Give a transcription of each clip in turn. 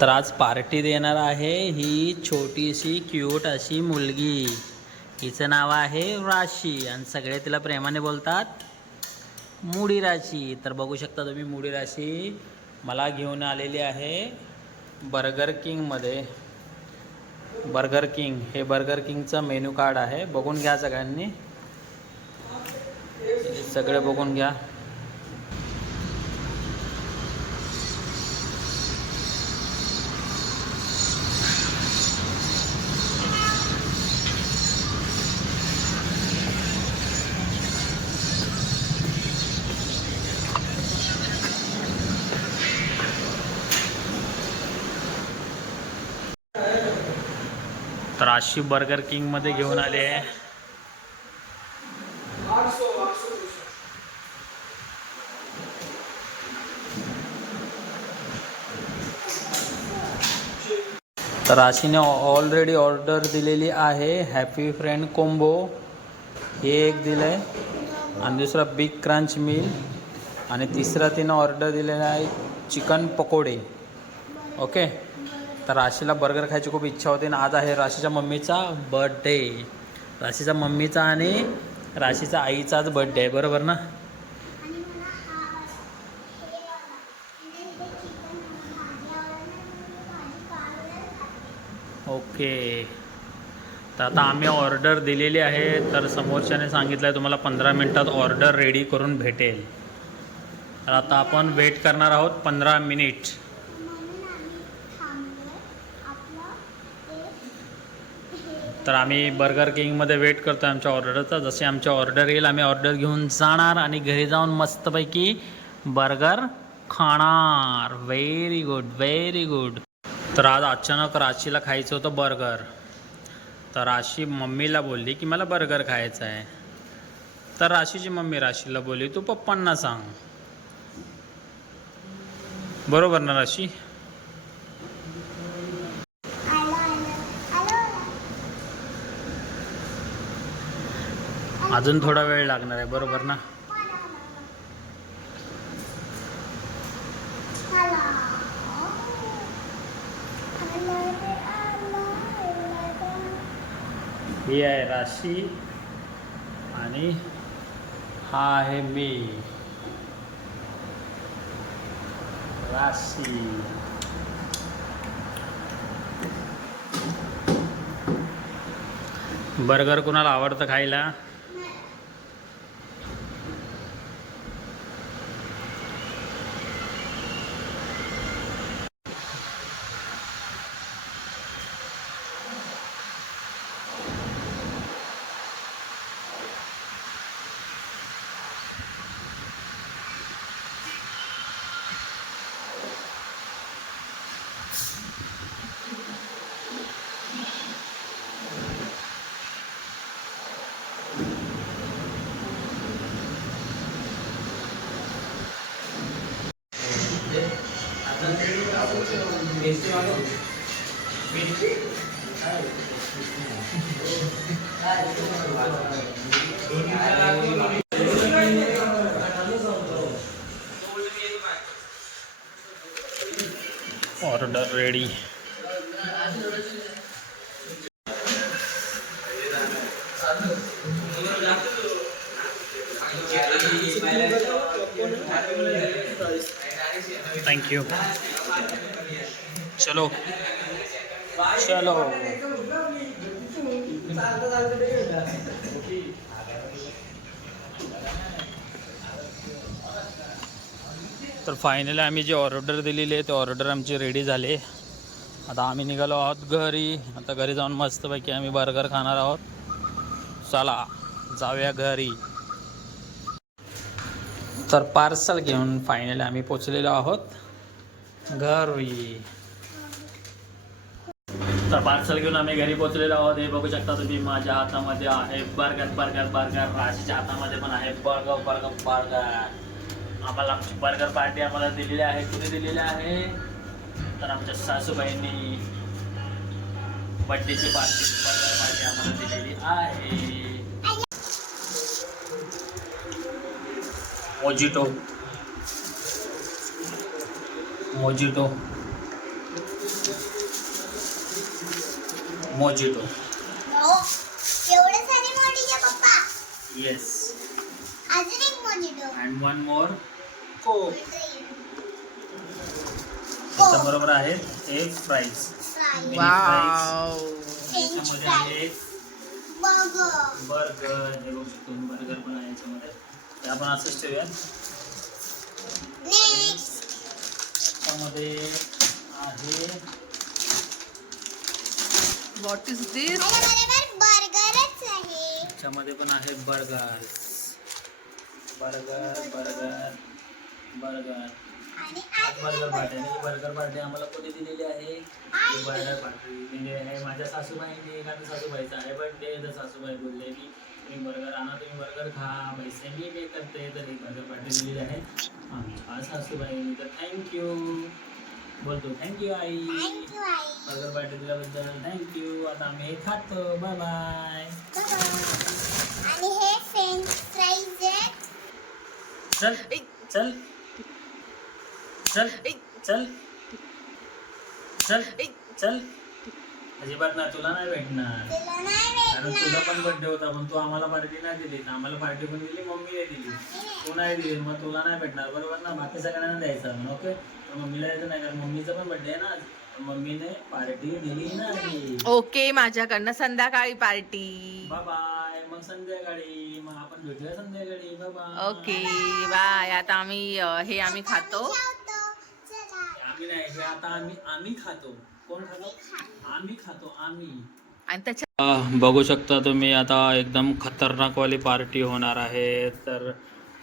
तर आज पार्टी देणार आहे ही छोटीशी क्यूट अशी मुलगी. हिचं नाव आहे राशी आणि सगळे तिला प्रेमाने बोलतात. मुडी राशी. तर बघू शकता तुम्ही मुडी राशी मला घेऊन आलेली आहे बर्गर किंगमध्ये बर्गर किंग हे बर्गर किंगचं मेनू कार्ड आहे. बघून घ्या सगळ्यांनी. सगळे बघून घ्या. काशी बर्गर बर्गर किंगमध्ये घेऊन आले आहे. तर आशीने ऑलरेडी ऑर्डर दिलेली आहे. हॅपी फ्रेंड कोंबो हे एक दिलं आहे आणि दुसरा बिग क्रंच मिल आणि तिसरा तिनं ऑर्डर दिलेला आहे चिकन पकोडे ओके तर राशीला बर्गर खायची खूप इच्छा होती आणि आज आहे राशीच्या मम्मीचा बर्थडे राशीच्या मम्मीचा आणि राशीचा आईचाच बर्थडे आहे बरोबर ना? ओके. तर आता आम्ही ऑर्डर दिलेली आहे तर समोरच्याने सांगितलं आहे तुम्हाला पंधरा मिनटात ऑर्डर रेडी करून भेटेल. तर आता आपण वेट करणार आहोत पंधरा मिनिट म्हणून आम्ही थांबलोय आपलं ते हे तर आम्ही बर्गर किंगमध्ये वेट करतो आमच्या ऑर्डरचा जसे आमची ऑर्डर येईल आम्ही ऑर्डर घेऊन जाणार आणि घरी जाऊन मस्तपैकी बर्गर खाणार. व्हेरी गुड व्हेरी गुड तर आज अचानक राशीला खायचं होतं बर्गर तर राशी मम्मीला बोलली की मला बर्गर खायचं आहे. तर राशीची मम्मी राशीला बोलली तू पप्पांना सांग. बरोबर ना राशी आलं आलं आलं अजून थोडा वेळ लागणार आहे बरोबर ना? ही आहे राशी आणि हा आहे मी. राशी. बर्गर कुणाला आवडतं खायला? ऑर्डर रेडी थैंक यू चलो। चलो। तर फायनली आम्ही जी ऑर्डर दिलेली आहे ते ऑर्डर आमची रेडी झाली. आता आम्ही निघालो आहोत घरी. आता घरी जाऊन मस्तपैकी आम्ही बर्गर खाणार आहोत. चला जाऊया घरी. तर पार्सल घेऊन फायनली आम्ही पोचलेलो आहोत. घरी. तर पार्सल घेऊन आम्ही घरी पोचलेलो आहोत. हे बघू शकता तुम्ही माझ्या हातामध्ये आहे बर्गर बर्गर बर्गर राशीच्या हातामध्ये पण आहे बर्गर बर्गर बर्गर आम्हाला आमची बर्गर पार्टी आम्हाला दिलेली आहे. कुठे दिलेली आहे? तर आमच्या सासूबाईंनी बड्डेची पार्टी बर्गर पार्टी आम्हाला दिलेली आहे. Mojito mojito mojito. येस अजून एक mojito and one more coke त्याच्या बरोबर आहे एक फ्राईज फ्रेंच त्याच्यामध्ये आहे बर्गर बर्गर हे बघू शकतो बर्गर पण आहे याच्यामध्ये. ते आपण असंच ठेवूया नेक्स्ट त्यामध्ये आहे व्हॉट इज दिस बरोबर बर्गरच आहे. त्याच्यामध्ये पण आहे बर्गर बर्गर बर्गर बर्गर आणि बर्गर पार्टी आणि बर्गर पार्टी आम्हाला कोणी दिलेली आहे? ही बर्गर पार्टी दिलेली आहे. माझ्या सासूबाईंनी कारण सासूबाईचा आहे बर्थडे तर सासूबाई बोलले की तुम्ही बर्गर आणा तुम्ही बर्गर खा. पैसे मी पे करते. तर ही बर्गर पार्टी दिलेली आहे. आम्ही सासूबाईंनी. तर थँक्यू बोलतो थँक्यू आई. बर्गर पार्टी दिल्याबद्दल थँक्यू आता आम्ही हे खातो. बाय बाय आणि हे फ्रेंच फ्राईज चल चल. चल चल. चल चल. अजिबात ना तुला नाही भेटणार. तुला नाही कारण तुझा भेटणार. पण बर्थडे होता पण तू आम्हाला पार्टी नाही दिली. आम्हाला पार्टी पण दिली मम्मीने दिली. तू नाही दिली मग तुला नाही भेटणार. बरोबर ना? बाकी सगळ्यांना द्यायचं मग ओके मम्मीला द्यायचं नाही कारण मम्मीचा पण बर्थडे आहे ना आज. पण मम्मीने पार्टी दिली नाही ओके माझ्याकडनं संध्याकाळी पार्टी बाय बाय मग संध्याकाळी. मग आपण भेटूया संध्याकाळी. बाय बाय ओके बाय आता आम्ही अ, हे आम्ही खातो. जेवतो. चला आम्ही नाही हे आता आम्ही आम्ही खातो. कोण खातो? आम्ही खातो आम्ही. आणि त्याच्या बघू शकता तुम्ही आता एकदम खतरनाकवाली पार्टी होणार आहे. तर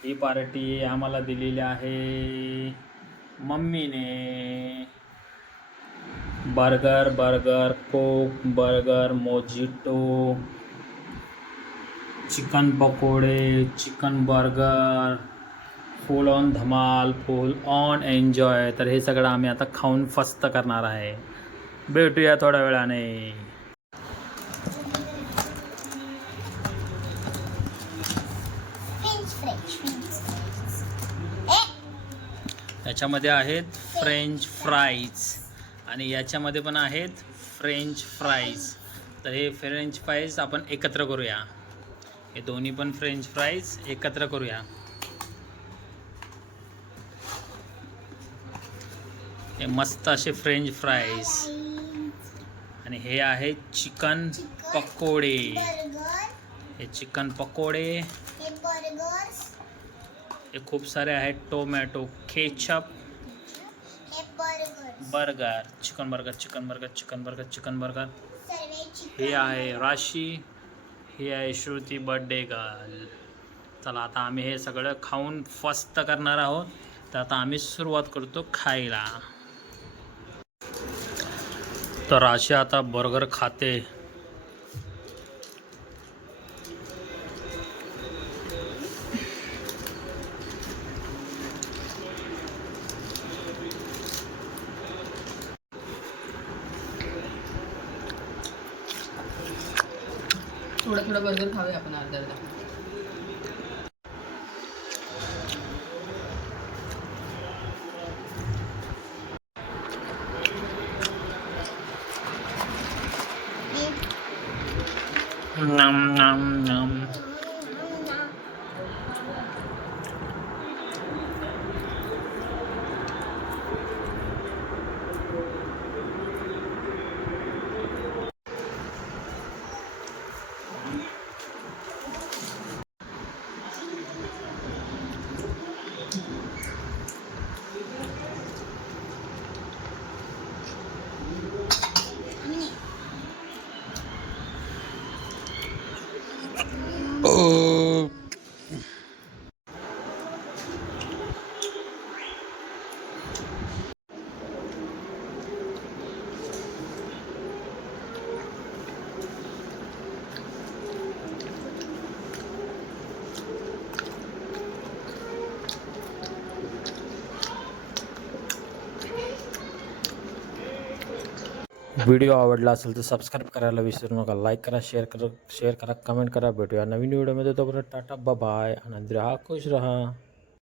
ही पार्टी आम्हाला दिलेली आहे. मम्मीने burger burger coke burger mojito chicken पकोडे चिकन बर्गर फुल ऑन धमाल फुल ऑन एन्जॉय तर हे सगळं आम्ही आता खाऊन फस्त करणार आहे. भेटूया थोड्या वेळाने. याच्यामध्ये आहेत फ्रेंच फ्राईज आणि याच्यामध्ये पण आहेत फ्रेंच फ्राईज तर हे फ्रेंच फ्राईज आपण एकत्र करूया. हे दोन्ही पण फ्रेंच फ्राईज एकत्र करूया. हे मस्त असे फ्रेंच फ्राईज आणि हे आहे चिकन पकोडे. हे चिकन पकोडे. हे खूप सारे आहेत. Tomato ketchup burger chicken burger chicken burger chicken burger chicken burger हे आहे राशी. हे आहे श्रुती बर्थडे गर्ल चला आता आम्ही हे सगळं खाऊन फस्त करणार आहोत. तर आता आम्ही सुरुवात करतो खायला. तर राशी आता बर्गर खाते. थोडं थोडं बर्गर खावे आपण अर्धा अर्धा. नम नम नम. Oh. व्हिडिओ आवडला असेल तर सबस्क्राईब करायला विसरू नका. लाईक करा शेअर करा शेअर करा कमेंट करा. भेटूया नवीन व्हिडिओमध्ये तोपर्यंत टाटा बाय आनंद राहा खुश राहा.